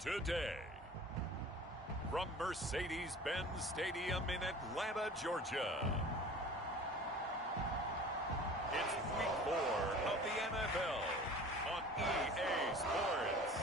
Today, from Mercedes-Benz Stadium in Atlanta, Georgia, it's Week 4 of the NFL on EA Sports.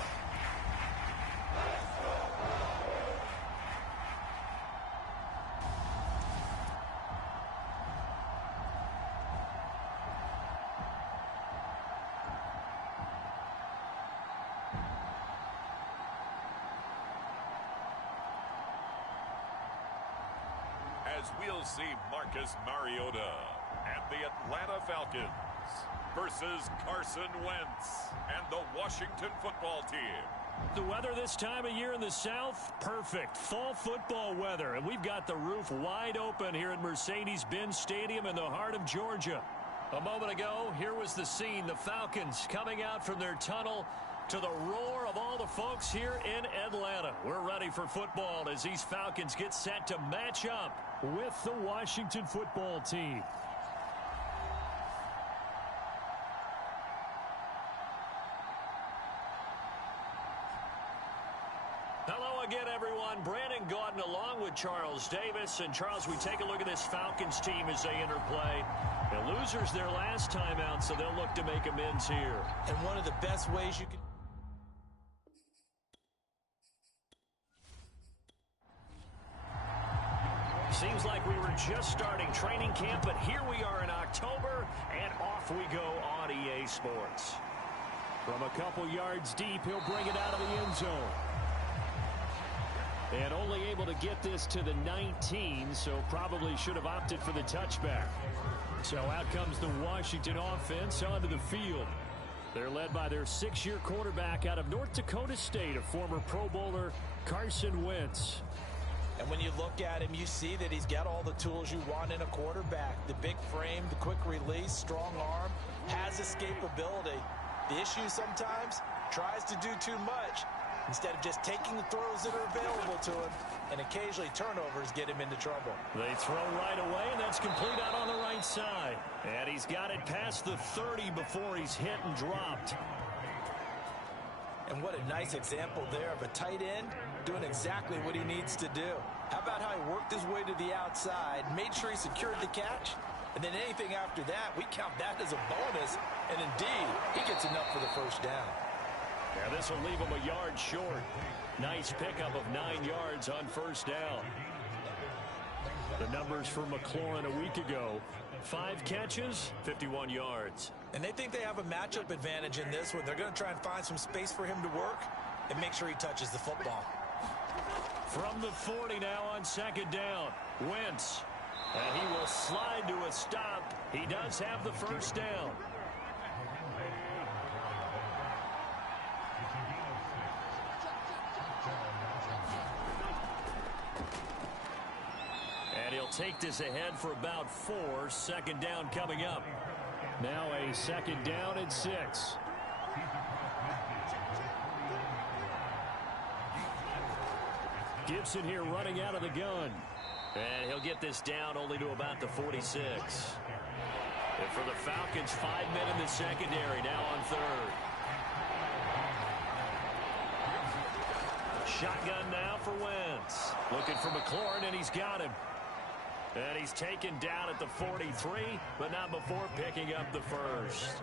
As we'll see Marcus Mariota and the Atlanta Falcons versus Carson Wentz and the Washington football team. The weather this time of year in the South, perfect. Fall football weather, and we've got the roof wide open here at Mercedes-Benz Stadium in the heart of Georgia. A moment ago, here was the scene. The Falcons coming out from their tunnel to the roar of all the folks here in Atlanta. We're ready for football as these Falcons get set to match up with the Washington football team. Hello again, everyone. Brandon Gaudin along with Charles Davis. And Charles, we take a look at this Falcons team as they interplay. The losers their last time out, so they'll look to make amends here. And one of the best ways you can... Seems like we were just starting training camp, but here we are in October, and off we go on EA Sports. From a couple yards deep, he'll bring it out of the end zone. And only able to get this to the 19, so probably should have opted for the touchback. So out comes the Washington offense onto the field. They're led by their 6-year quarterback out of North Dakota State, a former Pro Bowler, Carson Wentz. And when you look at him, you see that he's got all the tools you want in a quarterback. The big frame, the quick release, strong arm, has escapability. The issue sometimes, tries to do too much instead of just taking the throws that are available to him, and occasionally turnovers get him into trouble. They throw right away, and that's complete out on the right side. And he's got it past the 30 before he's hit and dropped. And what a nice example there of a tight end doing exactly what he needs to do. How about how he worked his way to the outside, made sure he secured the catch, and then anything after that, we count that as a bonus, and indeed, he gets enough for the first down. Yeah, this will leave him a yard short. Nice pickup of 9 yards on first down. The numbers for McLaurin a week ago. 5 catches, 51 yards. And they think they have a matchup advantage in this one. They're going to try and find some space for him to work and make sure he touches the football. From the 40 now on second down, Wentz. And he will slide to a stop. He does have the first down. And he'll take this ahead for about 4. Second down coming up. Now a second down and 6. Gibson here running out of the gun. And he'll get this down only to about the 46. And for the Falcons, 5 men in the secondary, now on third. Shotgun now for Wentz. Looking for McLaurin, and he's got him. And he's taken down at the 43, but not before picking up the first.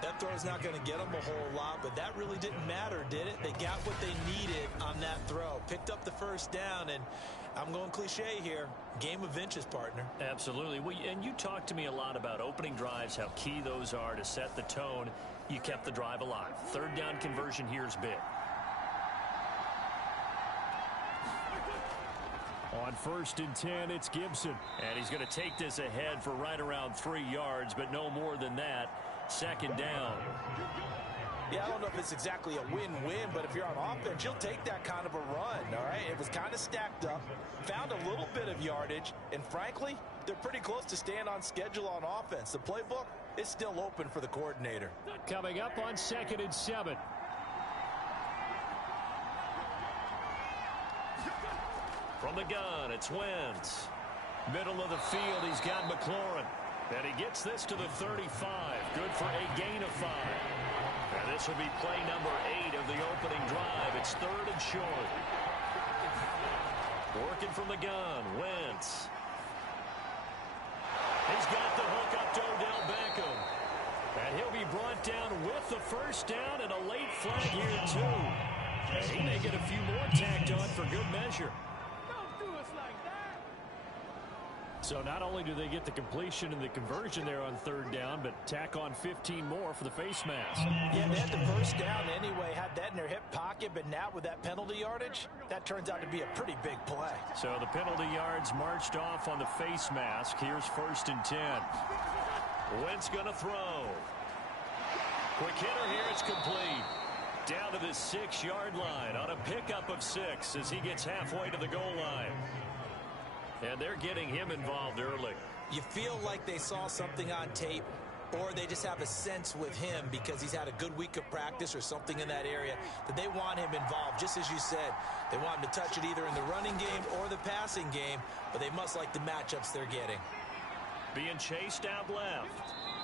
That throw's not going to get them a whole lot, but that really didn't matter, did it? They got what they needed on that throw. Picked up the first down, and I'm going cliche here. Game of inches, partner. Absolutely. Well, and you talked to me a lot about opening drives, how key those are to set the tone. You kept the drive alive. Third down conversion here is big. On 1st and 10, it's Gibson. And he's going to take this ahead for right around 3 yards, but no more than that. Second down. Yeah, I don't know if it's exactly a win-win, but if you're on offense, you'll take that kind of a run, all right? It was kind of stacked up, found a little bit of yardage, and frankly, they're pretty close to staying on schedule on offense. The playbook is still open for the coordinator. Coming up on 2nd and 7. From the gun, it's Wentz. Middle of the field, he's got McLaurin. And he gets this to the 35. Good for a gain of 5. And this will be play number 8 of the opening drive. It's 3rd and short. Working from the gun, Wentz. He's got the hook up to Odell Beckham. And he'll be brought down with the first down and a late flag here, too. And he may get a few more tacked on for good measure. So not only do they get the completion and the conversion there on 3rd down, but tack on 15 more for the face mask. Yeah, they had the first down anyway, had that in their hip pocket, but now with that penalty yardage, that turns out to be a pretty big play. So the penalty yards marched off on the face mask. Here's 1st and 10. Wentz going to throw. Quick hitter here, it's complete. Down to the 6-yard line on a pickup of 6 as he gets halfway to the goal line. And they're getting him involved early. You feel like they saw something on tape, or they just have a sense with him because he's had a good week of practice or something in that area that they want him involved. Just as you said, they want him to touch it either in the running game or the passing game, but they must like the matchups they're getting. Being chased out left.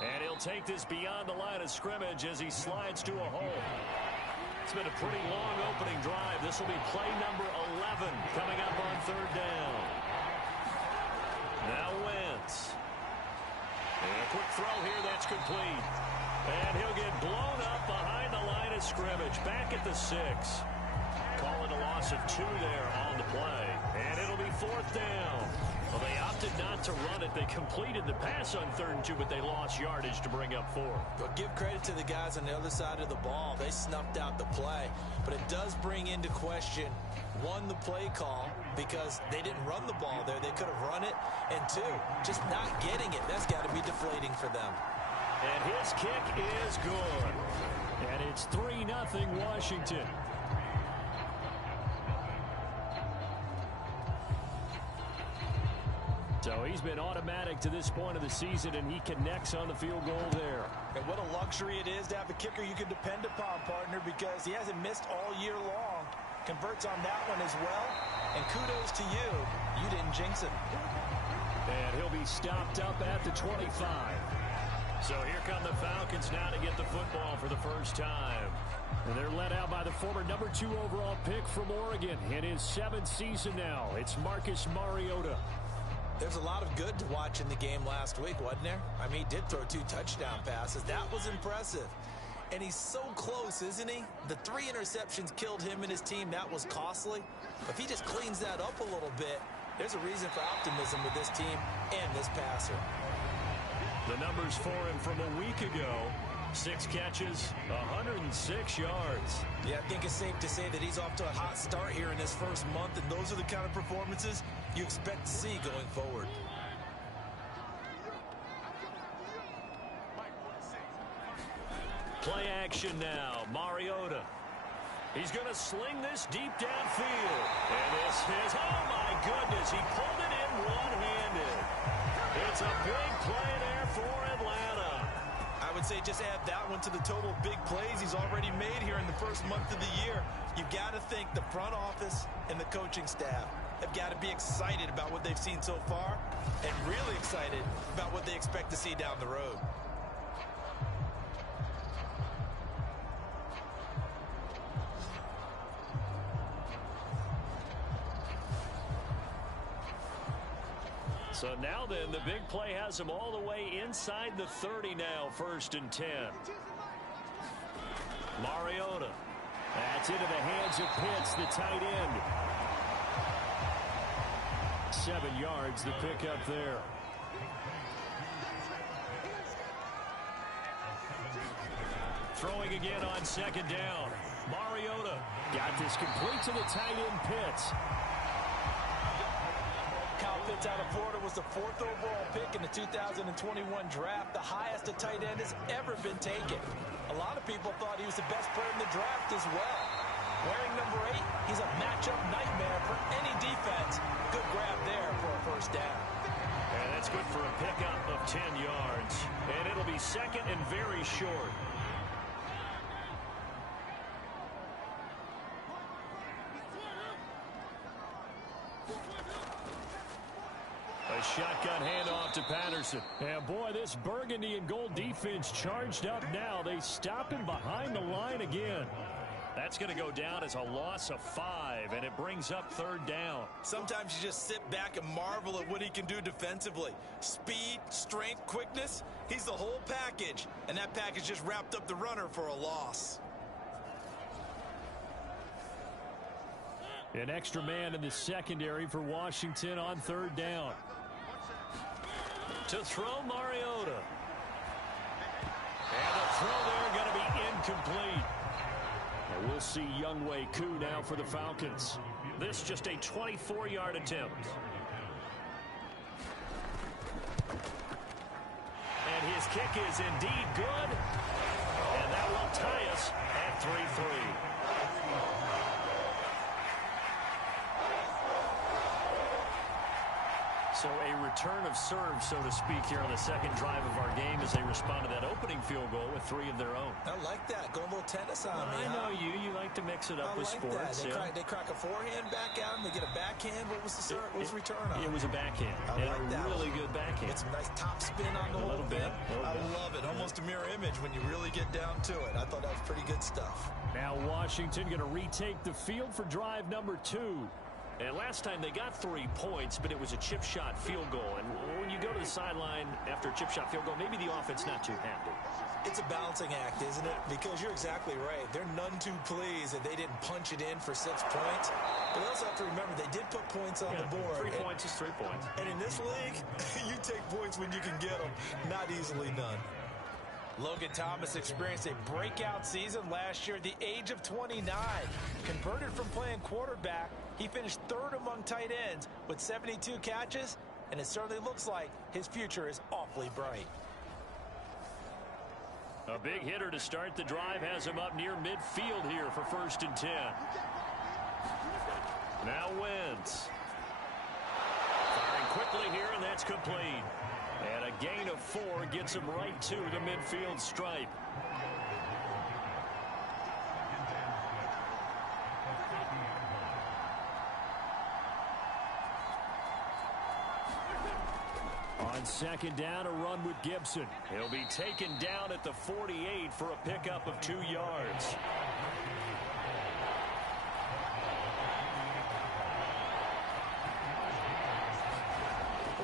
And he'll take this beyond the line of scrimmage as he slides to a hole. It's been a pretty long opening drive. This will be play number 11 coming up on 3rd down. Now Wentz. And a quick throw here that's complete. And he'll get blown up behind the line of scrimmage. Back at the 6. Calling a loss of 2 there on the play. And it'll be 4th down. Well, they opted not to run it. They completed the pass on 3rd and 2, but they lost yardage to bring up 4. But give credit to the guys on the other side of the ball. They snuffed out the play. But it does bring into question, 1, the play call, because they didn't run the ball there. They could have run it. And 2, just not getting it. That's got to be deflating for them. And his kick is good. And it's 3-0 Washington. So he's been automatic to this point of the season, and he connects on the field goal there. And what a luxury it is to have a kicker you can depend upon, partner, because he hasn't missed all year long. Converts on that one as well. And kudos to you. You didn't jinx him. And he'll be stopped up at the 25. So here come the Falcons now to get the football for the first time. And they're led out by the former number 2 overall pick from Oregon in his 7th season now. It's Marcus Mariota. There's a lot of good to watch in the game last week, wasn't there? I mean, he did throw 2 touchdown passes. That was impressive. And he's so close, isn't he? The 3 interceptions killed him and his team. That was costly. If he just cleans that up a little bit, there's a reason for optimism with this team and this passer. The numbers for him from a week ago. 6 catches, 106 yards. Yeah, I think it's safe to say that he's off to a hot start here in his first month, and those are the kind of performances you expect to see going forward. Play action now. Mariota. He's going to sling this deep downfield. And this is, oh my goodness, he pulled it in one-handed. It's a big play there for Atlanta. I would say just add that one to the total big plays he's already made here in the first month of the year. You've got to think the front office and the coaching staff have got to be excited about what they've seen so far and really excited about what they expect to see down the road. So now then, the big play has him all the way inside the 30 now, 1st and 10. Mariota. That's into the hands of Pitts, the tight end. 7 yards, the pickup there. Throwing again on 2nd down. Mariota got this complete to the tight end, Pitts. Pitts out of Florida was the 4th overall pick in the 2021 draft, the highest a tight end has ever been taken. A lot of people thought he was the best player in the draft as well. Wearing number 8, he's a matchup nightmare for any defense. Good grab there for a first down. And that's good for a pickup of 10 yards. And it'll be 2nd and very short. A A shotgun handoff to Patterson. And boy, this burgundy and gold defense charged up now. They stop him behind the line again. That's going to go down as a loss of 5, and it brings up 3rd down. Sometimes you just sit back and marvel at what he can do defensively. Speed, strength, quickness, he's the whole package. And that package just wrapped up the runner for a loss. An extra man in the secondary for Washington on 3rd down. To throw, Mariota. And the throw there going to be incomplete. And we'll see Younghoe Koo now for the Falcons. This just a 24-yard attempt. And his kick is indeed good. And that will tie us at 3-3. So a return of serve, so to speak, here on the second drive of our game as they respond to that opening field goal with 3 of their own. I like that. Go a little tennis on me. I know you. You like to mix it up with sports. They crack a forehand back out and they get a backhand. What was the serve? What was the return on? It was a backhand. I like that. Really good backhand. Get some nice top spin on the whole thing. I love it. Almost a mirror image when you really get down to it. I thought that was pretty good stuff. Now Washington going to retake the field for drive number 2. And last time they got 3 points, but it was a chip shot field goal. And when you go to the sideline after a chip shot field goal, maybe the offense not too happy. It's a balancing act, isn't it? Because you're exactly right. They're none too pleased that they didn't punch it in for 6 points. But they also have to remember they did put points on the board. 3 points is 3 points. And in this league, you take points when you can get them. Not easily done. Logan Thomas experienced a breakout season last year at the age of 29. Converted from playing quarterback, he finished 3rd among tight ends with 72 catches, and it certainly looks like his future is awfully bright. A big hitter to start the drive has him up near midfield here for 1st and 10. Now Wentz. Firing quickly here, and that's complete. And a gain of 4 gets him right to the midfield stripe. On 2nd down, a run with Gibson. He'll be taken down at the 48 for a pickup of 2 yards.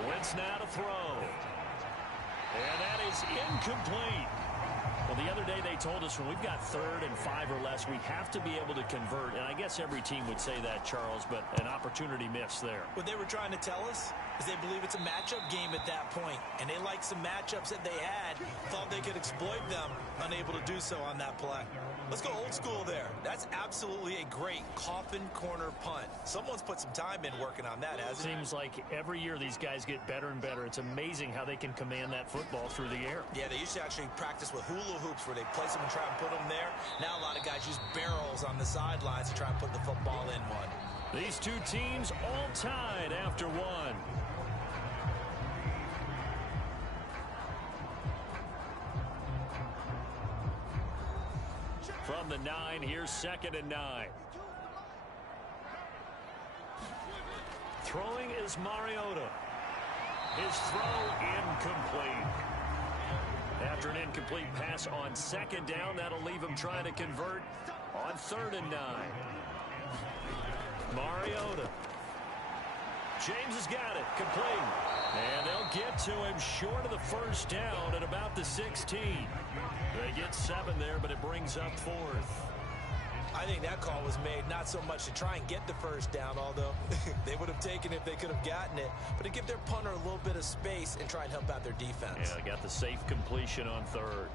Wentz now to throw. And that is incomplete. Well, the other day they told us when we've got 3rd and 5 or less, we have to be able to convert. And I guess every team would say that, Charles, but an opportunity missed there. What they were trying to tell us is they believe it's a matchup game at that point. And they liked some matchups that they had, thought they could exploit them, unable to do so on that play. Let's go old school there. That's absolutely a great coffin corner punt. Someone's put some time in working on that, hasn't it? Seems like every year these guys get better and better. It's amazing how they can command that football through the air. Yeah, they used to actually practice with hula hoops where they place them and try and put them there. Now a lot of guys use barrels on the sidelines to try and put the football in one. These 2 teams all tied after 1. From the 9, here's 2nd and 9. Throwing is Mariota. His throw incomplete. After an incomplete pass on 2nd down, that'll leave him trying to convert on 3rd and 9. Mariota. James has got it. Complete. And they'll get to him short of the 1st down at about the 16. They get 7 there, but it brings up 4th. I think that call was made not so much to try and get the 1st down, although they would have taken it if they could have gotten it, but to give their punter a little bit of space and try and help out their defense. Yeah, they got the safe completion on 3rd.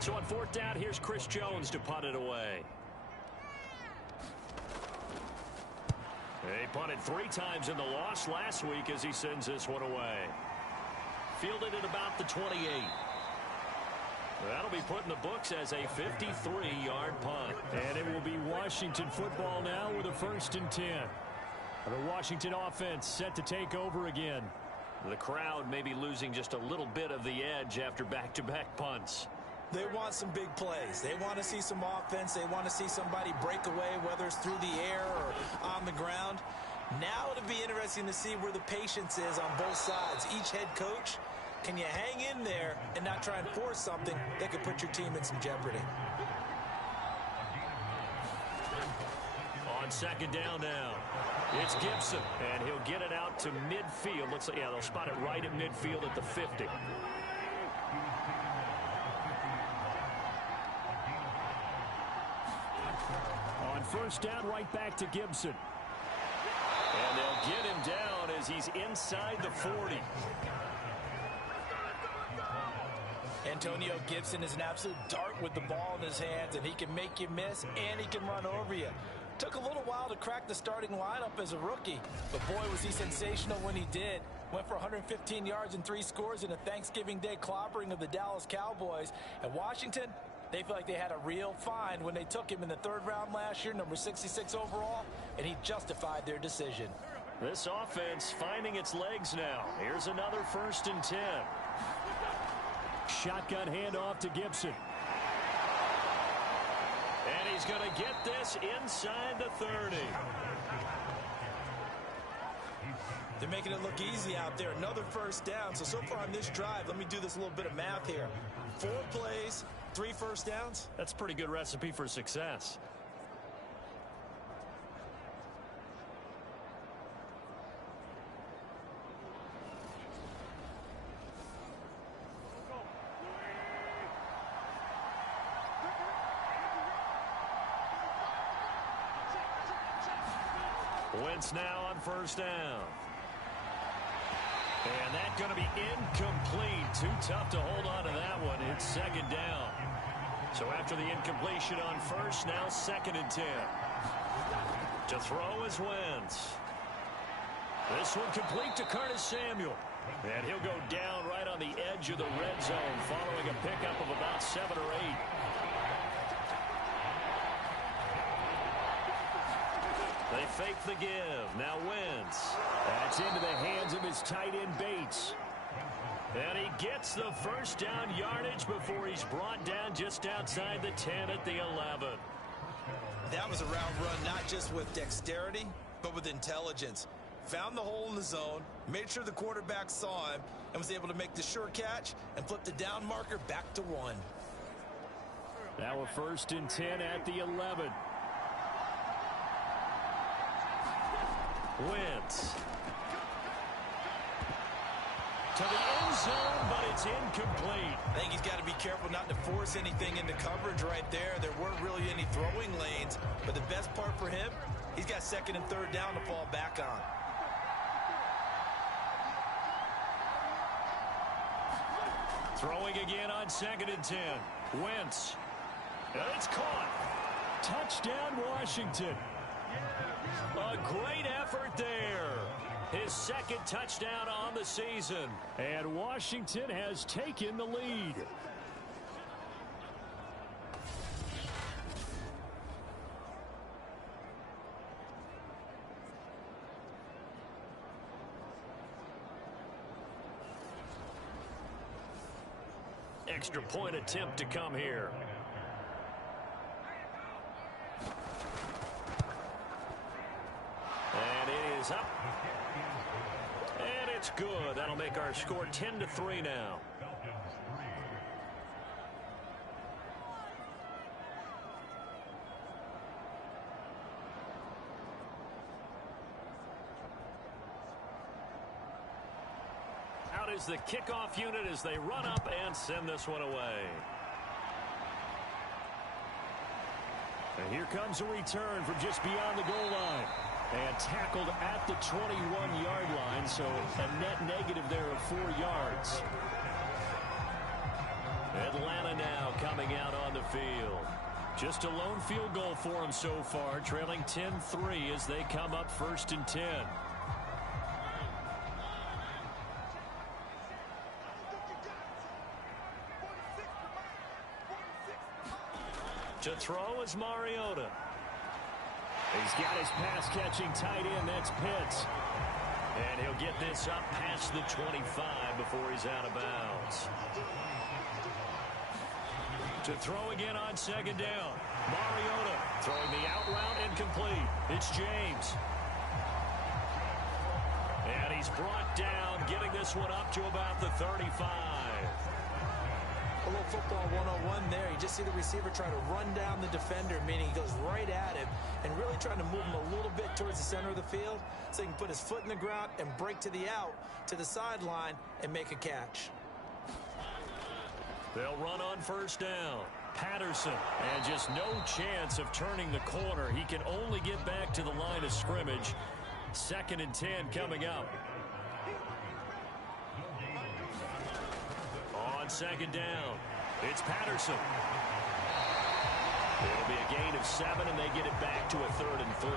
So on 4th down, here's Chris Jones to punt it away. They punted 3 times in the loss last week as he sends this one away. Fielded at about the 28. That'll be put in the books as a 53-yard punt. And it will be Washington football now with a 1st and 10. The Washington offense set to take over again. The crowd may be losing just a little bit of the edge after back-to-back punts. They want some big plays. They want to see some offense. They want to see somebody break away, whether it's through the air or on the ground. Now it'll be interesting to see where the patience is on both sides. Each head coach, can you hang in there and not try and force something that could put your team in some jeopardy? On second down now, it's Gibson, and he'll get it out to midfield. Looks like, yeah, they'll spot it right at midfield at the 50. On first down, right back to Gibson. And they'll get him down as he's inside the 40. Antonio Gibson is an absolute dart with the ball in his hands, and he can make you miss, and he can run over you. Took a little while to crack the starting lineup as a rookie, but boy, was he sensational when he did. Went for 115 yards and 3 scores in a Thanksgiving Day clobbering of the Dallas Cowboys. And Washington, they feel like they had a real find when they took him in the 3rd round last year, number 66 overall, and he justified their decision. This offense finding its legs now. Here's another 1st and 10. Shotgun handoff to Gibson. And he's going to get this inside the 30. They're making it look easy out there. Another 1st down. So far on this drive, let me do this little bit of math here. 4 plays, 3 1st downs. That's a pretty good recipe for success. Wentz now on 1st down. And that's going to be incomplete. Too tough to hold on to that one. It's 2nd down. So after the incompletion on 1st, now 2nd and 10. To throw is Wentz. This one complete to Curtis Samuel. And he'll go down right on the edge of the red zone following a pickup of about 7 or 8. They fake the give. Now Wentz. That's into the hands of his tight end Bates. And he gets the 1st down yardage before he's brought down just outside the 10 at the 11. That was a route run not just with dexterity, but with intelligence. Found the hole in the zone, made sure the quarterback saw him, and was able to make the sure catch and flip the down marker back to 1. Now a 1st and 10 at the 11. Wentz. To the end zone, but it's incomplete. I think he's got to be careful not to force anything into coverage right there. There weren't really any throwing lanes, but the best part for him, he's got 2nd and 3rd down to fall back on. Throwing again on 2nd and 10. Wentz. And it's caught. Touchdown, Washington. A great effort there. His 2nd touchdown on the season. And Washington has taken the lead. Extra point attempt to come here. And it is up. And it's good. That'll make our score 10-3 now. Out is the kickoff unit as they run up and send this one away. And here comes a return from just beyond the goal line. And tackled at the 21-yard line, so a net negative there of 4 yards. Atlanta now coming out on the field. Just a lone field goal for them so far, trailing 10-3 as they come up 1st and 10. To throw is Mariota. He's got his pass-catching tight end. That's Pitts. And he'll get this up past the 25 before he's out of bounds. To throw again on second down. Mariota throwing the out route incomplete. It's James. And he's brought down, getting this one up to about the 35. A little football 101 there. You just see the receiver try to run down the defender, meaning he goes right at him and really trying to move him a little bit towards the center of the field so he can put his foot in the ground and break to the out, to the sideline, and make a catch. They'll run on first down. Patterson, and just no chance of turning the corner. He can only get back to the line of scrimmage. 2nd and 10 coming up. On second down, it's Patterson. It'll be a gain of 7, and they get it back to a 3rd and 3.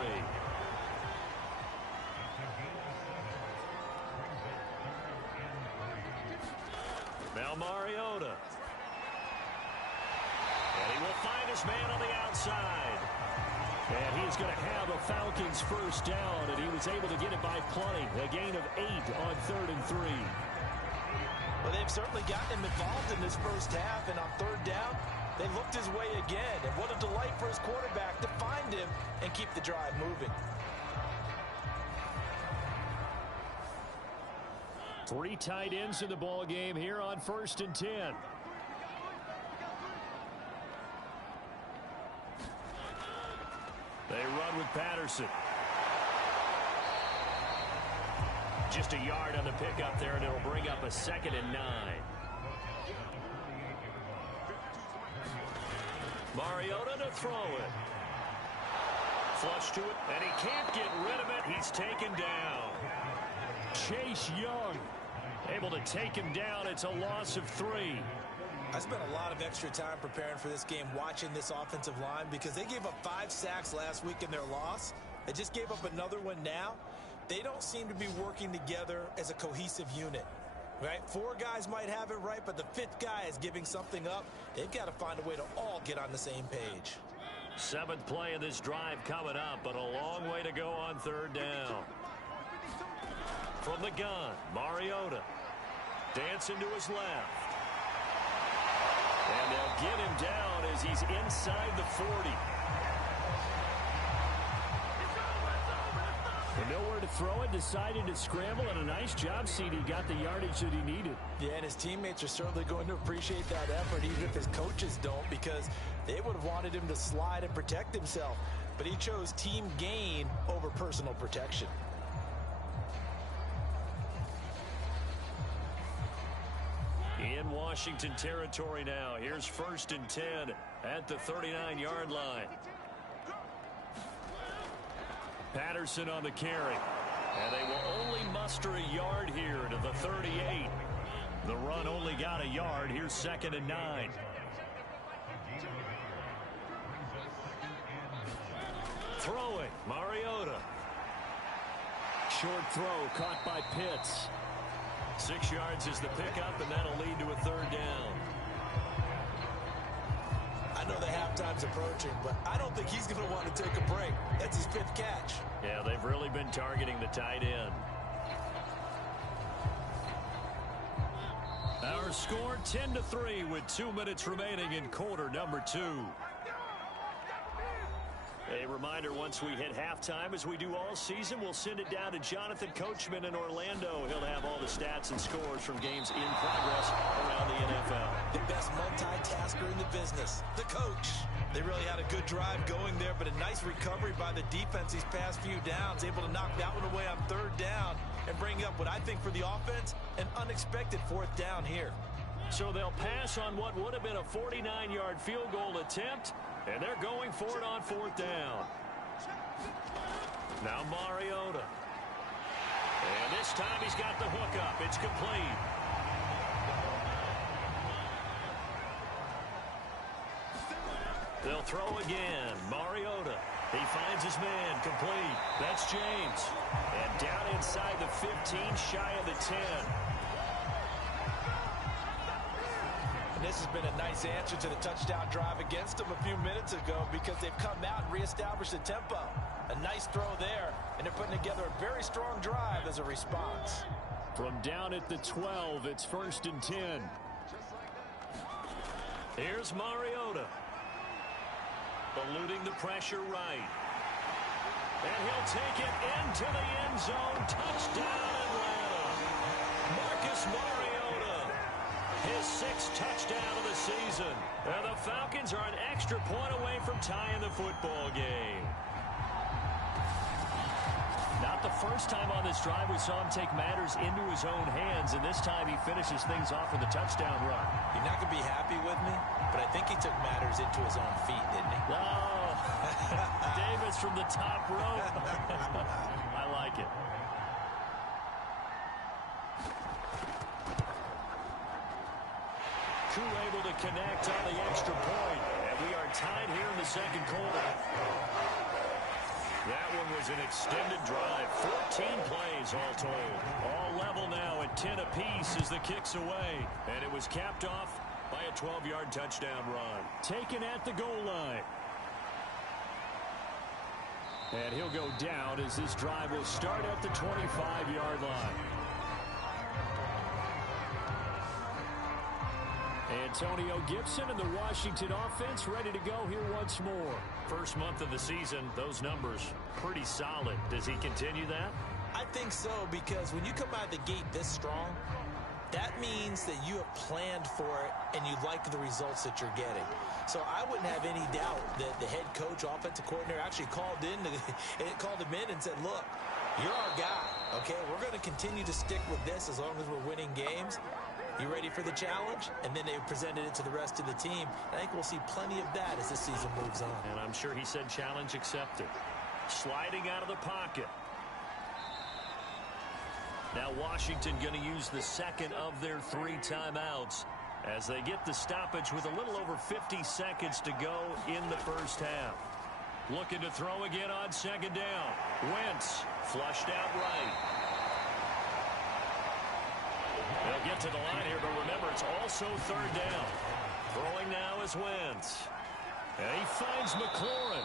Now Mariota. And he will find his man on the outside. And he's going to have a Falcons first down, and he was able to get it by plenty. A gain of 8 on 3rd and 3. Well, they've certainly gotten him involved in this first half, and on 3rd down, they looked his way again. And what a delight for his quarterback to find him and keep the drive moving. 3 tight ends in the ball game here on 1st and 10. They run with Patterson. Just a yard on the pickup there, and it'll bring up a 2nd and 9. Mariota to throw it. Flush to it, and he can't get rid of it. He's taken down. Chase Young able to take him down. It's a loss of 3. I spent a lot of extra time preparing for this game, watching this offensive line, because they gave up 5 sacks last week in their loss. They just gave up another one now. They don't seem to be working together as a cohesive unit, right? 4 guys might have it right, but the 5th guy is giving something up. They've got to find a way to all get on the same page. 7th play of this drive coming up, but a long way to go on 3rd down. From the gun, Mariota dancing to his left. And they'll get him down as he's inside the 40. And nowhere to throw it, decided to scramble, and a nice job, CD. Got the yardage that he needed. Yeah, and his teammates are certainly going to appreciate that effort, even if his coaches don't, because they would have wanted him to slide and protect himself. But he chose team gain over personal protection. In Washington territory now. Here's 1st and 10 at the 39-yard line. Patterson on the carry. And they will only muster a yard here to the 38. The run only got a yard. Here's 2nd and 9. Throwing, Mariota. Short throw caught by Pitts. 6 yards is the pickup, and that'll lead to a 3rd down. I know the halftime's approaching, but I don't think he's going to want to take a break. That's his 5th catch. Yeah, they've really been targeting the tight end. Our score 10-3 with 2 minutes remaining in quarter number 2. A reminder, once we hit halftime, as we do all season, we'll send it down to Jonathan Coachman in Orlando. He'll have all the stats and scores from games in progress around the NFL. The best multitasker in the business, the coach. They really had a good drive going there, but a nice recovery by the defense these past few downs, able to knock that one away on 3rd down and bring up what I think for the offense, an unexpected 4th down here. So they'll pass on what would have been a 49-yard field goal attempt, and they're going for it on 4th down. Now Mariota. And this time he's got the hook up. It's complete. They'll throw again. Mariota. He finds his man. Complete. That's James. And down inside the 15, shy of the 10. This has been a nice answer to the touchdown drive against them a few minutes ago, because they've come out and reestablished the tempo. A nice throw there, and they're putting together a very strong drive as a response. From down at the 12, it's 1st and 10. Here's Mariota. Eluding the pressure right. And he'll take it into the end zone. Touchdown, Atlanta. Marcus Mariota. His 6th touchdown of the season. And the Falcons are an extra point away from tying the football game. Not the first time on this drive we saw him take matters into his own hands, and this time he finishes things off with a touchdown run. You're not going to be happy with me, but I think he took matters into his own feet, didn't he? Oh, Davis from the top rope. I like it. Koo able to connect on the extra point, and we are tied here in the second quarter. That one was an extended drive. 14 plays all told. All level now at 10 apiece as the kick's away. And it was capped off by a 12-yard touchdown run. Taken at the goal line. And he'll go down as this drive will start at the 25-yard line. Antonio Gibson and the Washington offense ready to go here once more. First month of the season, those numbers pretty solid. Does he continue that? I think so, because when you come out of the gate this strong, that means that you have planned for it and you like the results that you're getting. So I wouldn't have any doubt that the head coach, offensive coordinator actually called him in and said, look, you're our guy, okay? We're going to continue to stick with this as long as we're winning games. You ready for the challenge? And then they presented it to the rest of the team. I think we'll see plenty of that as this season moves on. And I'm sure he said challenge accepted. Sliding out of the pocket. Now Washington going to use the second of their 3 timeouts as they get the stoppage with a little over 50 seconds to go in the first half. Looking to throw again on second down. Wentz flushed out right. They'll get to the line here, but remember, it's also 3rd down. Throwing now is Wentz. And he finds McLaurin.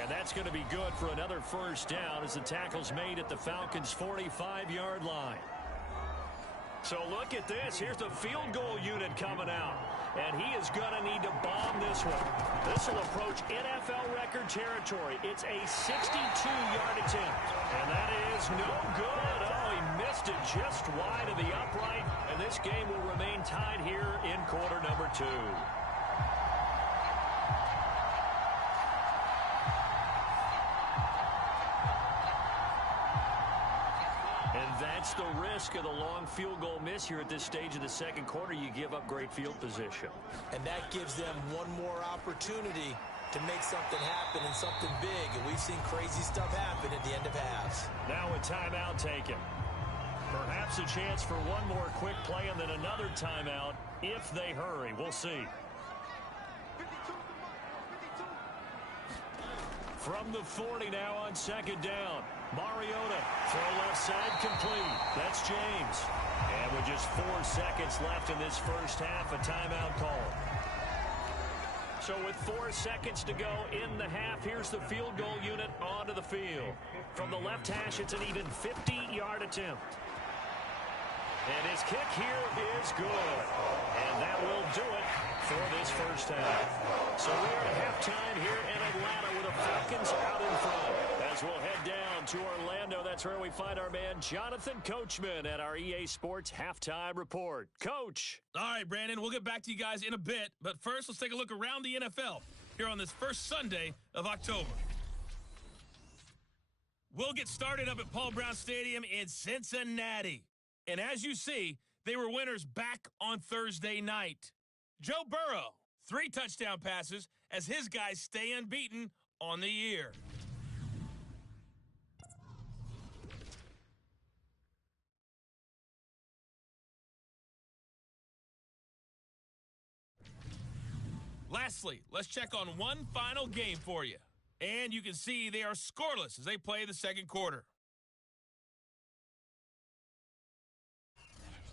And that's going to be good for another first down as the tackle's made at the Falcons' 45-yard line. So look at this. Here's the field goal unit coming out. And he is going to need to bomb this one. This will approach NFL record territory. It's a 62-yard attempt. And that is no good. Oh, he missed it just wide of the upright. And this game will remain tied here in quarter number 2. That's the risk of the long field goal miss here at this stage of the second quarter. You give up great field position. And that gives them one more opportunity to make something happen and something big. And we've seen crazy stuff happen at the end of halves. Now a timeout taken. Perhaps a chance for one more quick play and then another timeout if they hurry. We'll see. From the 40 now on second down. Mariota, throw left side complete. That's James. And with just 4 seconds left in this first half, a timeout call. So with 4 seconds to go in the half, here's the field goal unit onto the field. From the left hash, it's an even 50-yard attempt. And his kick here is good. And that will do it for this first half. So we're at halftime here in Atlanta with the Falcons out in front. As we'll head down to Orlando, that's where we find our man Jonathan Coachman at our EA Sports Halftime Report. Coach. All right, Brandon, we'll get back to you guys in a bit. But first, let's take a look around the NFL here on this first Sunday of October. We'll get started up at Paul Brown Stadium in Cincinnati. And as you see, they were winners back on Thursday night. Joe Burrow, 3 touchdown passes as his guys stay unbeaten on the year. Lastly, let's check on one final game for you. And you can see they are scoreless as they play the second quarter.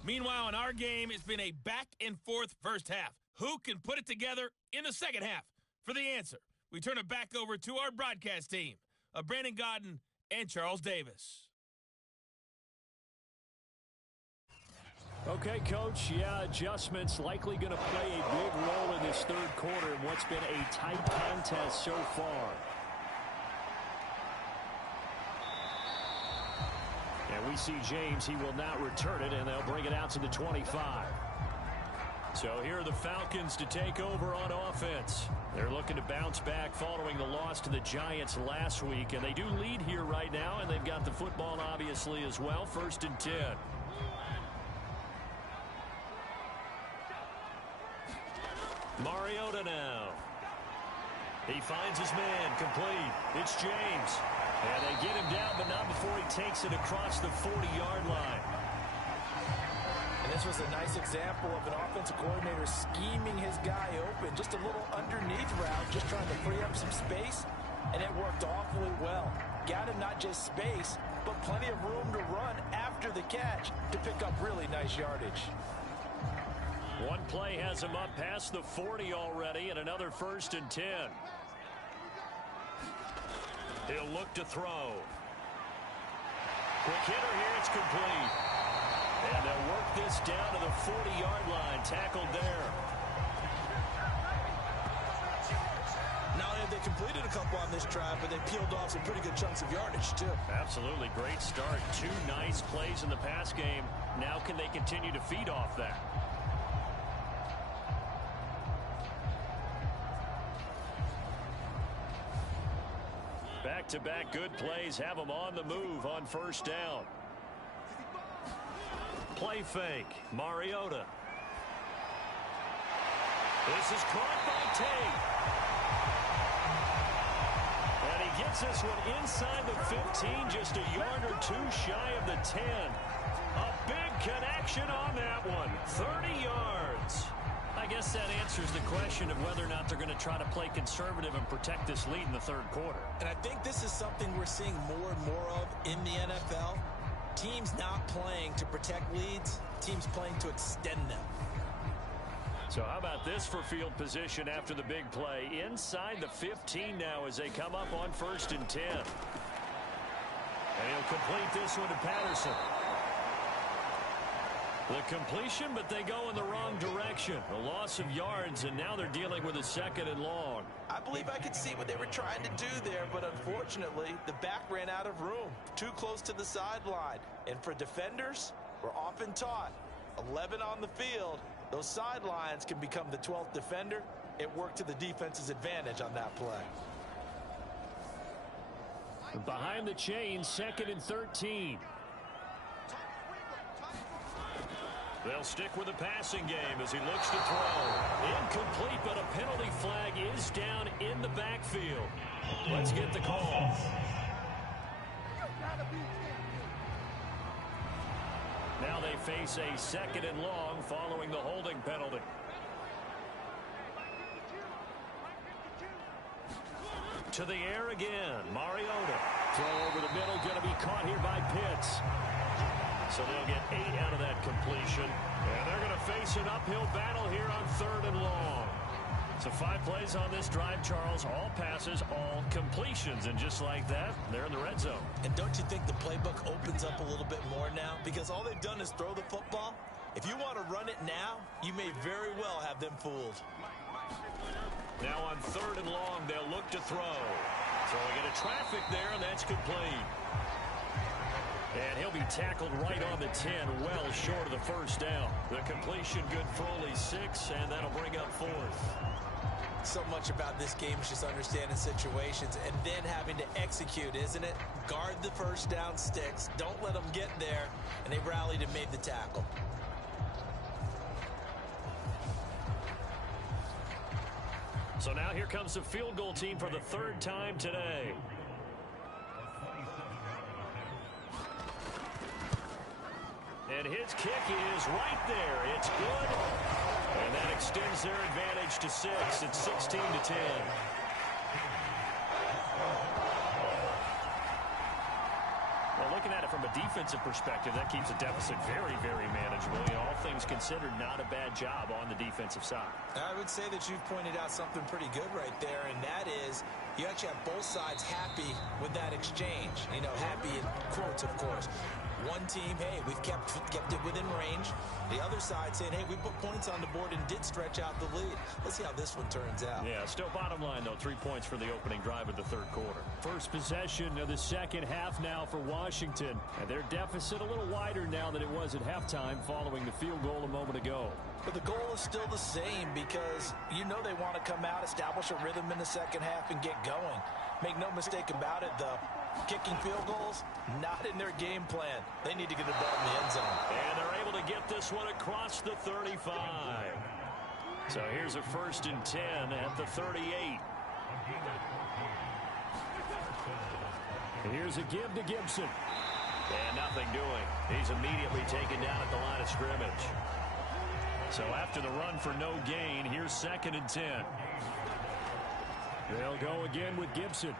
Meanwhile, in our game, it's been a back-and-forth first half. Who can put it together in the second half? For the answer, we turn it back over to our broadcast team. of Brandon Godden and Charles Davis. Okay, Coach, yeah, adjustments likely going to play a big role in this third quarter in what's been a tight contest so far. And we see James, he will not return it, and they'll bring it out to the 25. So here are the Falcons to take over on offense. They're looking to bounce back following the loss to the Giants last week, and they do lead here right now, and they've got the football obviously as well, 1st and 10. Mariota now. He finds his man, complete. It's James. And they get him down, but not before he takes it across the 40-yard line. And this was a nice example of an offensive coordinator scheming his guy open. Just a little underneath route, just trying to free up some space, and it worked awfully well. Got him not just space, but plenty of room to run after the catch to pick up really nice yardage. One play has him up past the 40 already, and another 1st and 10. He'll look to throw. Quick hitter here, it's complete. And they'll work this down to the 40-yard line, tackled there. Not only have they completed a couple on this drive, but they peeled off some pretty good chunks of yardage, too. Absolutely, great start. 2 nice plays in the pass game. Now can they continue to feed off that? Back-to-back good plays have them on the move on 1st down. Play fake, Mariota. This is caught by Tate. And he gets this one inside the 15, just a yard or 2 shy of the 10. A big connection on that one, 30 yards. I guess that answers the question of whether or not they're going to try to play conservative and protect this lead in the third quarter. And I think this is something we're seeing more and more of in the NFL. Teams not playing to protect leads, teams playing to extend them. So how about this for field position after the big play? Inside the 15 now as they come up on 1st and 10. And he'll complete this one to Patterson. The completion, but they go in the wrong direction. A loss of yards, and now they're dealing with a 2nd and long. I believe I could see what they were trying to do there, but unfortunately, the back ran out of room. Too close to the sideline. And for defenders, we're often taught, 11 on the field, those sidelines can become the 12th defender. It worked to the defense's advantage on that play. Behind the chains, 2nd and 13. They'll stick with the passing game as he looks to throw. Incomplete, but a penalty flag is down in the backfield. Let's get the call. Now they face a 2nd and long following the holding penalty. To the air again, Mariota. Throw over the middle, going to be caught here by Pitts. So they'll get 8 out of that completion. And they're going to face an uphill battle here on 3rd and long. So 5 plays on this drive, Charles. All passes, all completions. And just like that, they're in the red zone. And don't you think the playbook opens up a little bit more now? Because all they've done is throw the football. If you want to run it now, you may very well have them fooled. Now on 3rd and long, they'll look to throw. Throwing into traffic there, and that's complete. And he'll be tackled right on the 10, well short of the 1st down. The completion good for only 6, and that'll bring up 4th. So much about this game is just understanding situations and then having to execute, isn't it? Guard the 1st down sticks. Don't let them get there, and they rallied and made the tackle. So now here comes the field goal team for the 3rd time today. And his kick is right there. It's good. And that extends their advantage to 6. It's 16-10. Well, looking at it from a defensive perspective, that keeps the deficit very, very manageable. You know, all things things considered, not a bad job on the defensive side. I would say that you've pointed out something pretty good right there, and that is you actually have both sides happy with that exchange. You know, happy in quotes, of course. One team, hey, we've kept it within range. The other side saying, hey, we put points on the board and did stretch out the lead. Let's see how this one turns out. Yeah, still bottom line, though, 3 points for the opening drive of the third quarter. First possession of the second half now for Washington. And their deficit a little wider now than it was at halftime following the field goal a moment ago. But the goal is still the same because you know they want to come out, establish a rhythm in the second half, and get going. Make no mistake about it, though. Kicking field goals, not in their game plan. They need to get the ball in the end zone. And they're able to get this one across the 35. So here's a 1st and 10 at the 38. Here's a give to Gibson. And nothing doing. He's immediately taken down at the line of scrimmage. So after the run for no gain, here's 2nd and 10. They'll go again with Gibson. And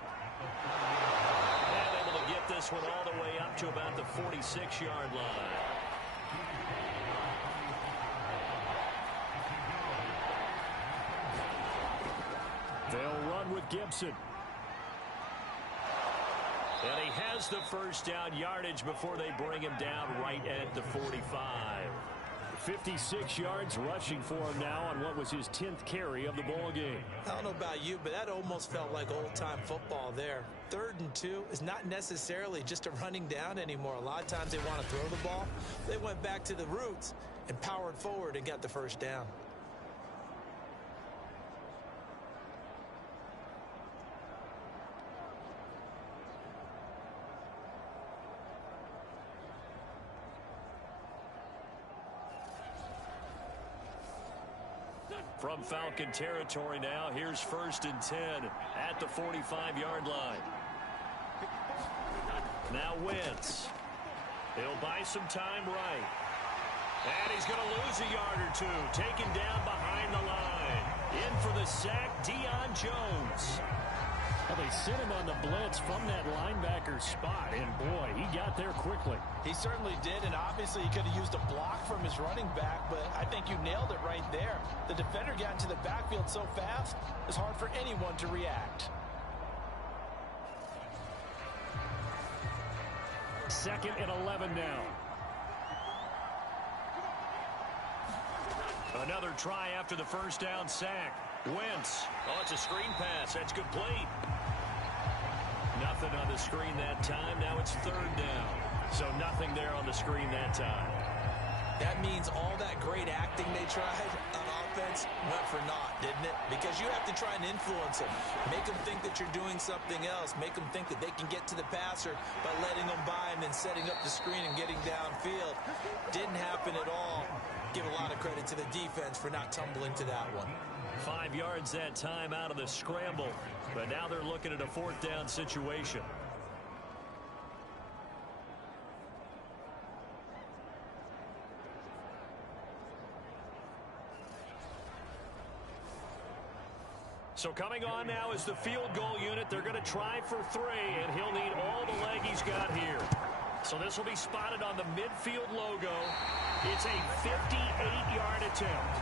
able to get this one all the way up to about the 46-yard line. They'll run with Gibson. And he has the first down yardage before they bring him down right at the 45. 56 yards rushing for him now on what was his 10th carry of the ball game. I don't know about you, but that almost felt like old-time football there. 3rd and 2 is not necessarily just a running down anymore. A lot of times they want to throw the ball. They went back to the roots and powered forward and got the first down. From Falcon territory now, here's 1st and 10 at the 45-yard line. Now Wentz. He'll buy some time right. And he's going to lose a yard or two. Taken down behind the line. In for the sack, Deion Jones. Well, they sent him on the blitz from that linebacker spot, and boy, he got there quickly. He certainly did, and obviously he could have used a block from his running back, but I think you nailed it right there. The defender got into the backfield so fast, it's hard for anyone to react. 2nd and 11 now. Another try after the first down sack. Wentz. Oh, it's a screen pass. That's complete. Nothing on the screen that time. Now it's 3rd down. So nothing there on the screen that time. That means all that great acting they tried on offense went for naught, didn't it? Because you have to try and influence them. Make them think that you're doing something else. Make them think that they can get to the passer by letting them by and then setting up the screen and getting downfield. Didn't happen at all. Give a lot of credit to the defense for not tumbling to that one. 5 yards that time out of the scramble. But now they're looking at a 4th down situation. So coming on now is the field goal unit. They're going to try for 3, and he'll need all the leg he's got here. So this will be spotted on the midfield logo. It's a 58-yard attempt.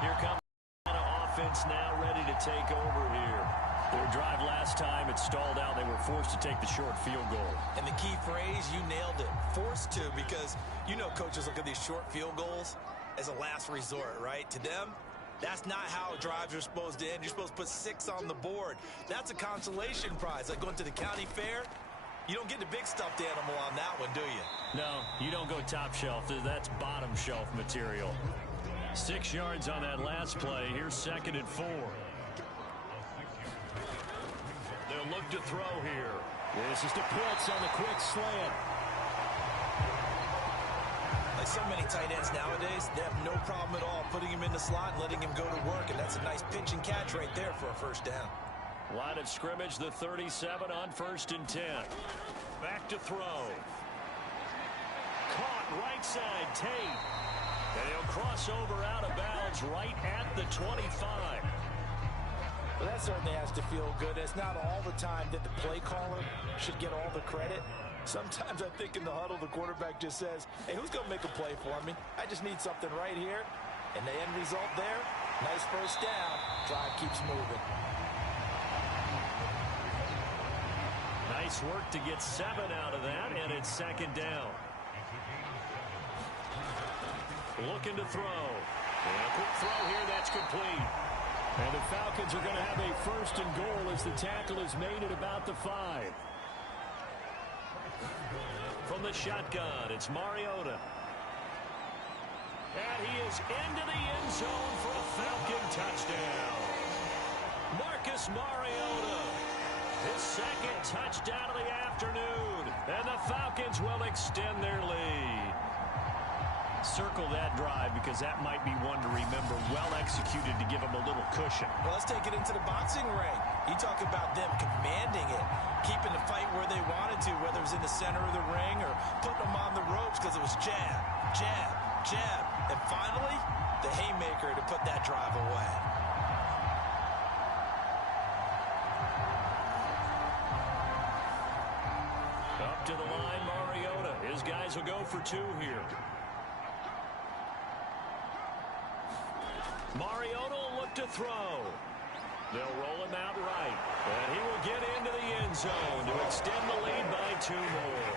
Here comes the offense now ready to take over here. Their drive last time, it stalled out. They were forced to take the short field goal. And the key phrase, you nailed it. Forced to, because you know coaches look at these short field goals as a last resort, right? To them, that's not how drives are supposed to end. You're supposed to put 6 on the board. That's a consolation prize. Like going to the county fair, you don't get the big stuffed animal on that one, do you? No, you don't go top shelf. That's bottom shelf material. 6 yards on that last play. Here's 2nd and 4. They'll look to throw here. This is to Pitts on the quick slant. Like so many tight ends nowadays, they have no problem at all putting him in the slot and letting him go to work, and that's a nice pitch and catch right there for a first down. Line of scrimmage, the 37 on 1st and 10. Back to throw. Caught right side, Tate. And he'll cross over out of bounds right at the 25. Well, that certainly has to feel good. It's not all the time that the play caller should get all the credit. Sometimes I think in the huddle, the quarterback just says, hey, who's going to make a play for me? I just need something right here. And the end result there, nice first down. Drive keeps moving. Nice work to get 7 out of that, and it's second down. Looking to throw. And a quick throw here, that's complete. And the Falcons are going to have a first and goal as the tackle is made at about the 5. From the shotgun, it's Mariota. And he is into the end zone for a Falcon touchdown. Marcus Mariota, his second touchdown of the afternoon. And the Falcons will extend their lead. Circle that drive because that might be one to remember. Well executed to give them a little cushion. Well, let's take it into the boxing ring. You talk about them commanding it, keeping the fight where they wanted to, whether it was in the center of the ring or putting them on the ropes because it was jab, jab, jab. And finally, the haymaker to put that drive away. Up to the line, Mariota. His guys will go for 2 here. Mariota will look to throw. They'll roll him out right. And he will get into the end zone to extend the lead by 2 more.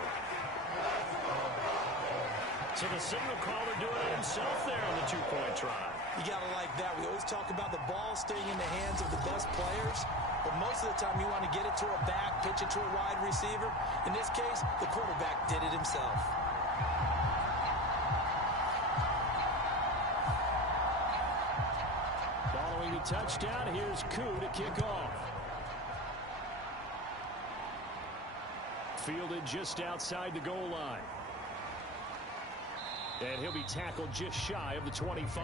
So the signal caller doing it himself there on the 2-point try. You got to like that. We always talk about the ball staying in the hands of the best players. But most of the time you want to get it to a back, pitch it to a wide receiver. In this case, the quarterback did it himself. Following the touchdown, here's Koo to kick off. Fielded just outside the goal line. And he'll be tackled just shy of the 25.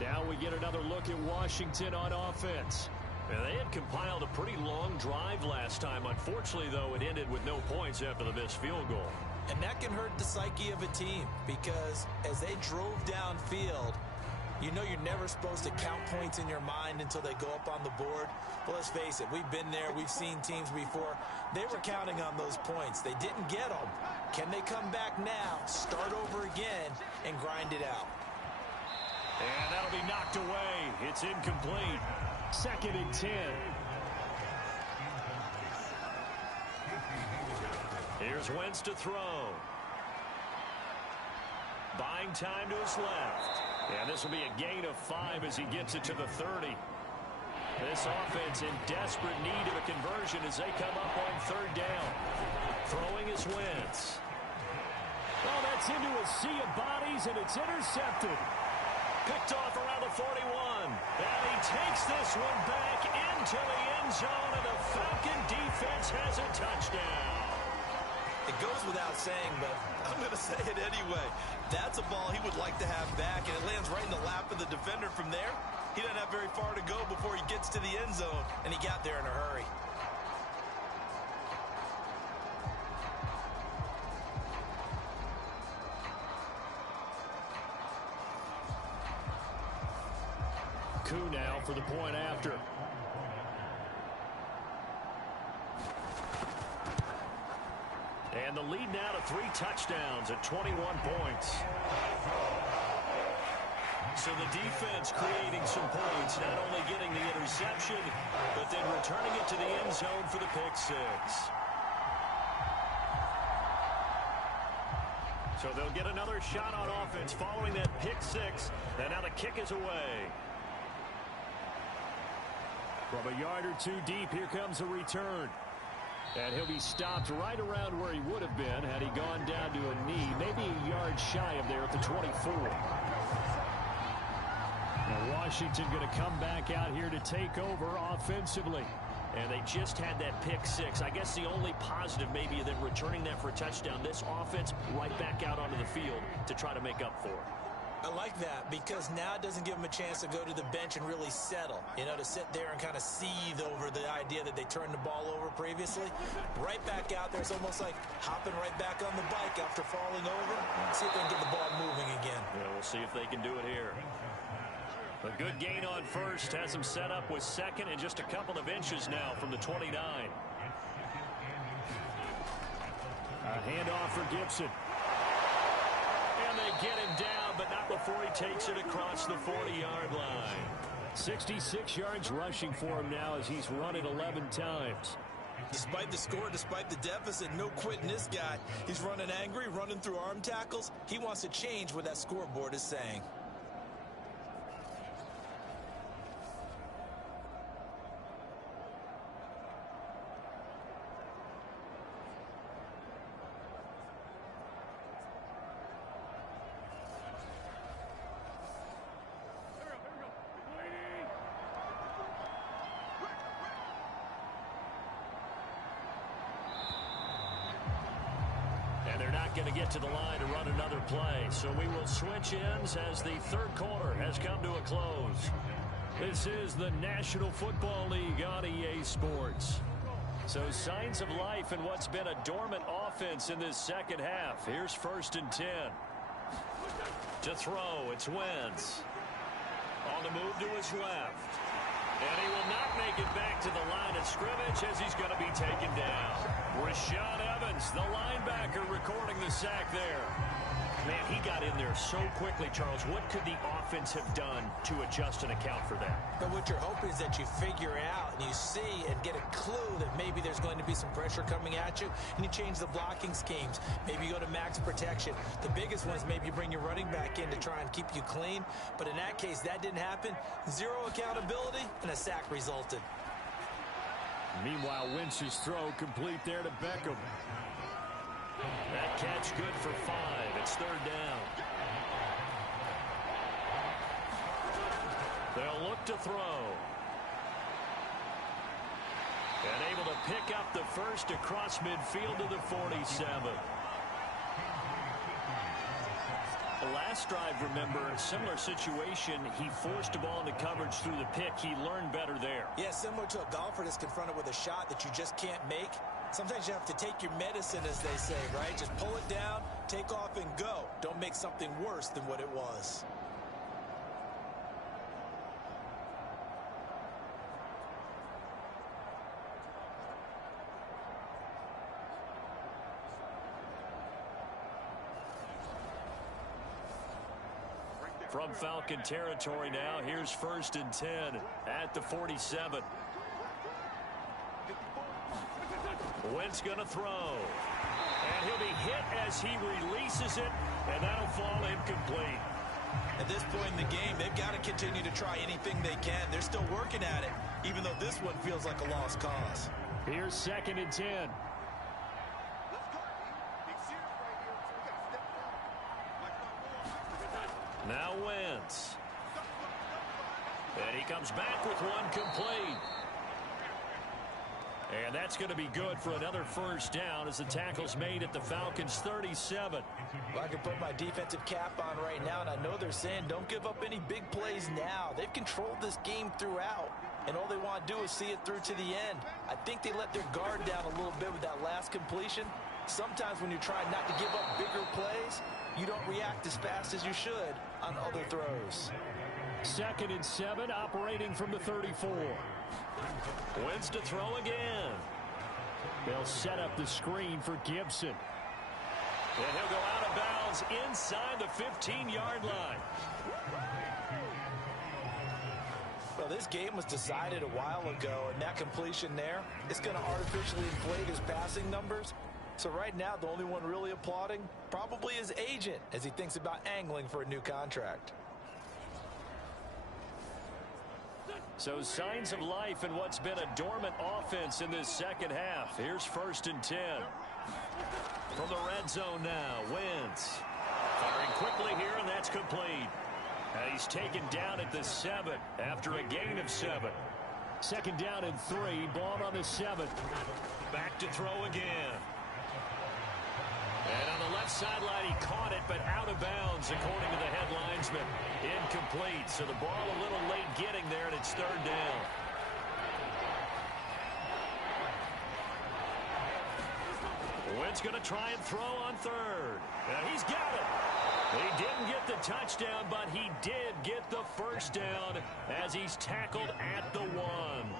Now we get another look at Washington on offense. And they had compiled a pretty long drive last time. Unfortunately, though, it ended with no points after the missed field goal. And that can hurt the psyche of a team because as they drove downfield, you know you're never supposed to count points in your mind until they go up on the board. But let's face it, we've been there. We've seen teams before. They were counting on those points. They didn't get them. Can they come back now, start over again, and grind it out? And that'll be knocked away. It's incomplete. 2nd and 10. Here's Wentz to throw. Buying time to his left. And this will be a gain of 5 as he gets it to the 30. This offense in desperate need of a conversion as they come up on 3rd down. Throwing is Wentz. Oh, that's into a sea of bodies, and it's intercepted. Picked off around the 41. And he takes this one back into the end zone, and the Falcon defense has a touchdown. It goes without saying, but I'm going to say it anyway. That's a ball he would like to have back, and it lands right in the lap of the defender from there. He doesn't have very far to go before he gets to the end zone, and he got there in a hurry. Koo now for the point after. And the lead now to 3 touchdowns at 21 points. So the defense creating some points, not only getting the interception, but then returning it to the end zone for the pick 6. So they'll get another shot on offense following that pick 6. And now the kick is away. From a yard or 2 deep, here comes a return. And he'll be stopped right around where he would have been had he gone down to a knee, maybe a yard shy of there at the 24. Now Washington going to come back out here to take over offensively. And they just had that pick 6. I guess the only positive maybe than returning that for a touchdown. This offense right back out onto the field to try to make up for it. I like that because now it doesn't give them a chance to go to the bench and really settle. You know, to sit there and kind of seethe over the idea that they turned the ball over previously. Right back out there. It's almost like hopping right back on the bike after falling over. See if they can get the ball moving again. Yeah, we'll see if they can do it here. A good gain on first has them set up with second and just a couple of inches now from the 29. A handoff for Gibson. And they get him down, but not before he takes it across the 40-yard line. 66 yards rushing for him now as he's run it 11 times. Despite the score, despite the deficit, no quitting this guy. He's running angry, running through arm tackles. He wants to change what that scoreboard is saying. Going to get to the line to run another play, so we will switch ends as the third quarter has come to a close. This is the National Football League on EA Sports. So signs of life in what's been a dormant offense in this second half. Here's 1st and 10. To throw, it's Wentz. On the move to his left. And he will not make it back to the line of scrimmage as he's going to be taken down. Rashaan Evans, the linebacker, recording the sack there. Man, he got in there so quickly, Charles. What could the offense have done to adjust and account for that? But what you're hoping is that you figure out and you see and get a clue that maybe there's going to be some pressure coming at you, and you change the blocking schemes. Maybe you go to max protection. The biggest one is maybe you bring your running back in to try and keep you clean. But in that case, that didn't happen. Zero accountability, and a sack resulted. Meanwhile, Wentz's throw complete there to Beckham. That catch good for 5. It's 3rd down. They'll look to throw. And able to pick up the first across midfield to the 47. The last drive, remember, similar situation. He forced the ball into coverage through the pick. He learned better there. Yeah, similar to a golfer that's confronted with a shot that you just can't make. Sometimes you have to take your medicine, as they say, right? Just pull it down, take off, and go. Don't make something worse than what it was. From Falcon territory now, here's 1st and 10 at the 47. Wentz going to throw. And he'll be hit as he releases it, and that'll fall incomplete. At this point in the game, they've got to continue to try anything they can. They're still working at it, even though this one feels like a lost cause. Here's 2nd and 10. Now Wentz. And he comes back with one complete. And that's going to be good for another 1st down as the tackle's made at the Falcons' 37. Well, I can put my defensive cap on right now, and I know they're saying don't give up any big plays now. They've controlled this game throughout, and all they want to do is see it through to the end. I think they let their guard down a little bit with that last completion. Sometimes when you're trying not to give up bigger plays, you don't react as fast as you should on other throws. 2nd and 7, operating from the 34. Wentz to throw again. They'll set up the screen for Gibson. And he'll go out of bounds inside the 15-yard line. Well, this game was decided a while ago, and that completion there is going to artificially inflate his passing numbers. So right now, the only one really applauding probably his agent as he thinks about angling for a new contract. So signs of life in what's been a dormant offense in this second half. Here's 1st and 10. From the red zone now, Wentz. Firing quickly here, and that's complete. And he's taken down at the 7 after a gain of 7. 2nd down and 3, ball on the 7. Back to throw again. And on the left sideline. He caught it, but out of bounds, according to the head linesman. Incomplete. So the ball a little late getting there, and it's third down. Wentz going to try and throw on third. And he's got it. He didn't get the touchdown, but he did get the first down as he's tackled at the 1.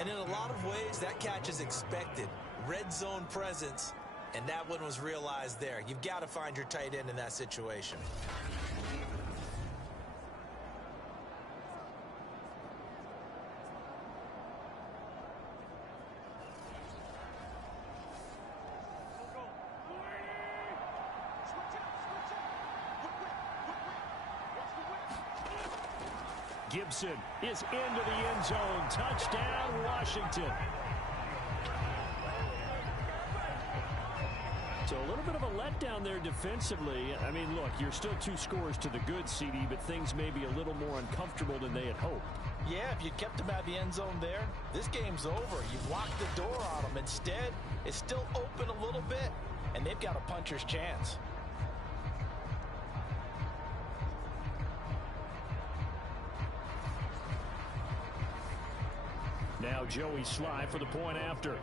And in a lot of ways, that catch is expected. Red zone presence, and that one was realized there. You've got to find your tight end in that situation. Gibson is into the end zone. Touchdown, Washington. So a little bit of a letdown there defensively. I mean, look, you're still 2 scores to the good, CD, but things may be a little more uncomfortable than they had hoped. Yeah, if you kept them out of the end zone there, this game's over. You've locked the door on them. Instead, it's still open a little bit, and they've got a puncher's chance. Now Joey Sly for the point after. And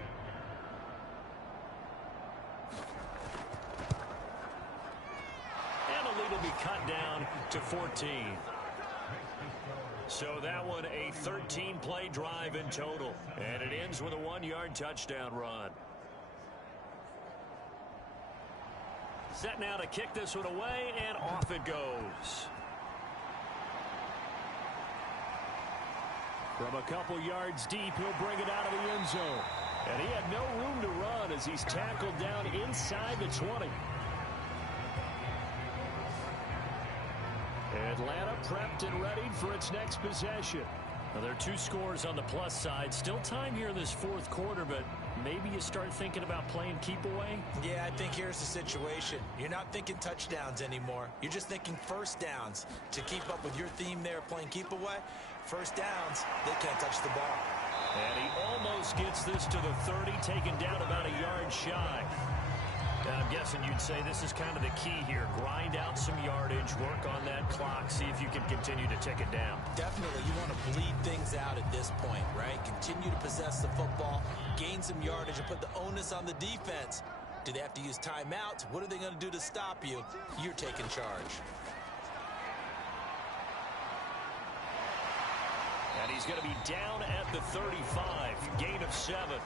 the lead will be cut down to 14. So that one a 13-play drive in total. And it ends with a 1-yard touchdown run. Set now to kick this one away, and off it goes. From a couple yards deep, he'll bring it out of the end zone. And he had no room to run as he's tackled down inside the 20. Atlanta prepped and ready for its next possession. Now, there are 2 scores on the plus side. Still time here in this 4th quarter, but maybe you start thinking about playing keep away? Yeah, I think here's the situation. You're not thinking touchdowns anymore. You're just thinking first downs. To keep up with your theme there, playing keep away, first downs, they can't touch the ball. And he almost gets this to the 30, taken down about a yard shy. Now, I'm guessing you'd say this is kind of the key here. Grind out some yardage, work on that clock, see if you can continue to tick it down. Definitely, you want to bleed things out at this point, right? Continue to possess the football, gain some yardage, and put the onus on the defense. Do they have to use timeouts? What are they going to do to stop you? You're taking charge. And he's going to be down at the 35, gain of 7.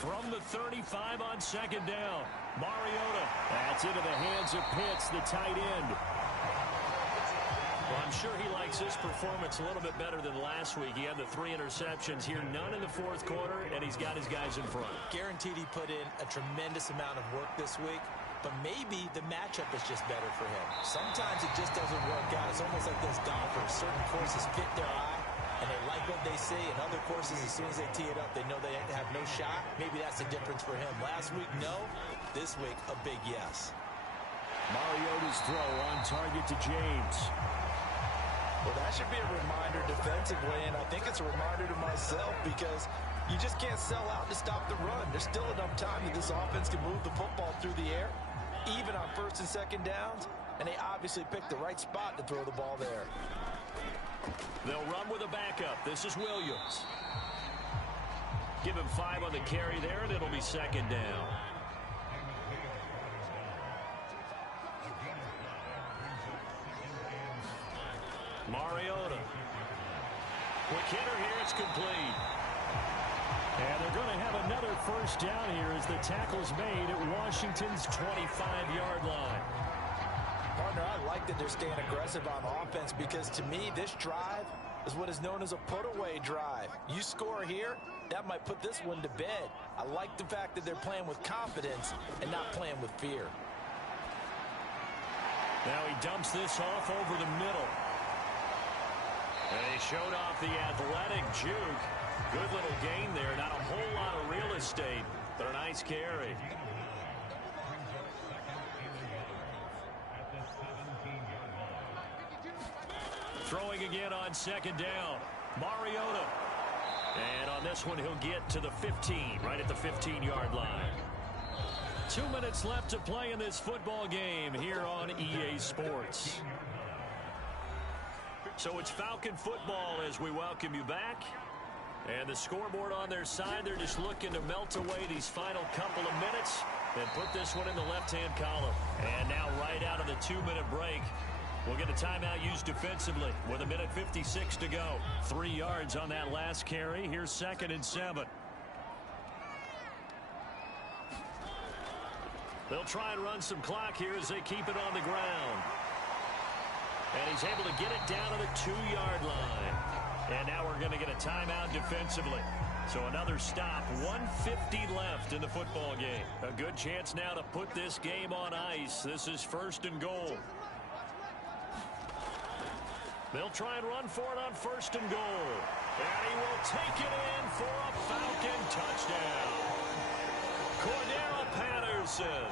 From the 35 on second down, Mariota. That's into the hands of Pitts, the tight end. Well, I'm sure he likes this performance a little bit better than last week. He had the 3 interceptions here, none in the 4th quarter, and he's got his guys in front. Guaranteed he put in a tremendous amount of work this week, but maybe the matchup is just better for him. Sometimes it just doesn't work out. It's almost like those golfers. Certain courses fit their eye, and they like what they see. And other courses, as soon as they tee it up, they know they have no shot. Maybe that's the difference for him. Last week, no. This week, a big yes. Mariota's throw on target to James. Well, that should be a reminder defensively, and I think it's a reminder to myself because you just can't sell out to stop the run. There's still enough time that this offense can move the football through the air, even on 1st and 2nd downs, and they obviously picked the right spot to throw the ball there. They'll run with a backup. This is Williams. Give him 5 on the carry there, and it'll be 2nd down. Mariota. Quick hitter here, it's complete. And they're going to have another first down here as the tackle's made at Washington's 25-yard line. Partner, I like that they're staying aggressive on offense because to me, this drive is what is known as a put-away drive. You score here, that might put this one to bed. I like the fact that they're playing with confidence and not playing with fear. Now he dumps this off over the middle. And he showed off the athletic juke. Good little gain there. Not a whole lot of real estate, but a nice carry. Throwing again on 2nd down. Mariota. And on this one, he'll get to the 15, right at the 15-yard line. 2 minutes left to play in this football game here on EA Sports. So it's Falcon football as we welcome you back. And the scoreboard on their side, they're just looking to melt away these final couple of minutes and put this one in the left-hand column. And now right out of the 2-minute break, we'll get a timeout used defensively with 1:56 to go. 3 yards on that last carry. Here's 2nd and 7. They'll try and run some clock here as they keep it on the ground. And he's able to get it down to the 2-yard line. And now we're going to get a timeout defensively. So another stop, 1:50 left in the football game. A good chance now to put this game on ice. This is 1st and goal. They'll try and run for it on 1st and goal. And he will take it in for a Falcon touchdown. Cordero Patterson,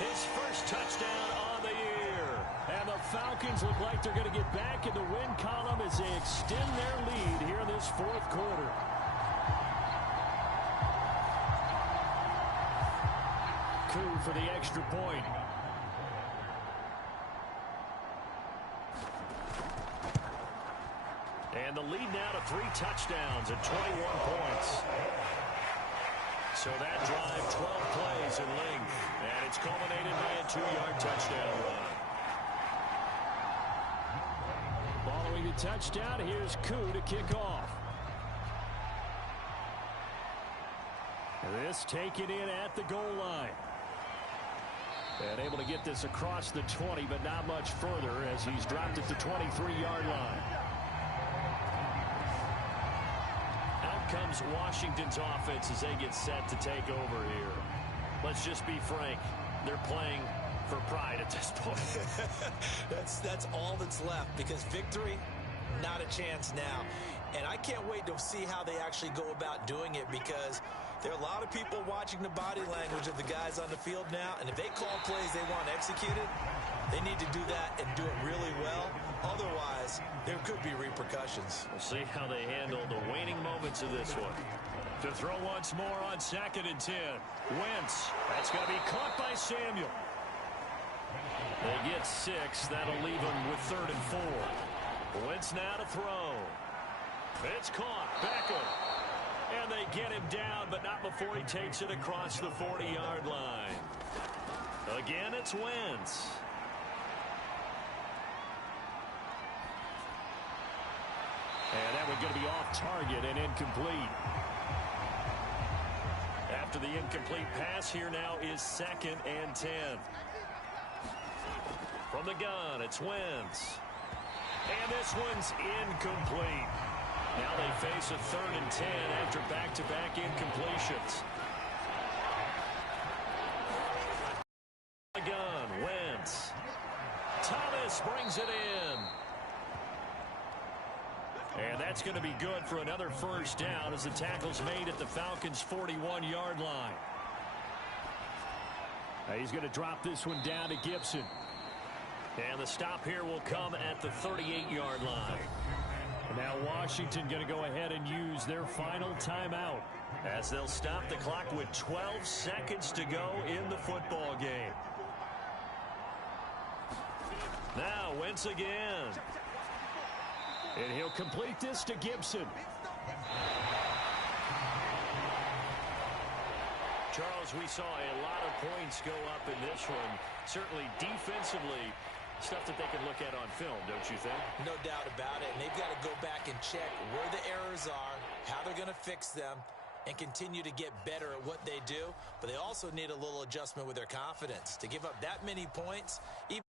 his first touchdown on the year. And the Falcons look like they're going to get back in the win column as they extend their lead here in this 4th quarter. Coup for the extra point. And the lead now to 3 touchdowns and 21 points. So that drive, 12 plays in length, and it's culminated by a 2-yard touchdown run. Following the touchdown, here's Koo to kick off. This taken in at the goal line. And able to get this across the 20, but not much further as he's dropped at the 23-yard line. Comes Washington's offense as they get set to take over here. Let's just be frank. They're playing for pride at this point. That's all that's left, because victory, not a chance now. And I can't wait to see how they actually go about doing it, because there are a lot of people watching the body language of the guys on the field now, and if they call plays they want executed, they need to do that and do it really well. Otherwise, there could be repercussions. We'll see how they handle the waning moments of this one. To throw once more on 2nd and 10. Wentz. That's going to be caught by Samuel. They get 6. That'll leave them with 3rd and 4. Wentz now to throw. It's caught. Beckham. And they get him down, but not before he takes it across the 40-yard line. Again, it's Wentz. And that one's going to be off target and incomplete. After the incomplete pass, here now is 2nd and 10. From the gun, it's Wentz. And this one's incomplete. Now they face a 3rd and 10 after back-to-back incompletions. The gun, Wentz. Thomas brings it in. And that's going to be good for another 1st down as the tackle's made at the Falcons' 41-yard line. He's going to drop this one down to Gibson. And the stop here will come at the 38-yard line. And now Washington going to go ahead and use their final timeout as they'll stop the clock with 12 seconds to go in the football game. Now Wentz again. And he'll complete this to Gibson. Charles, we saw a lot of points go up in this one. Certainly defensively, stuff that they can look at on film, don't you think? No doubt about it. And they've got to go back and check where the errors are, how they're going to fix them, and continue to get better at what they do. But they also need a little adjustment with their confidence. To give up that many points, even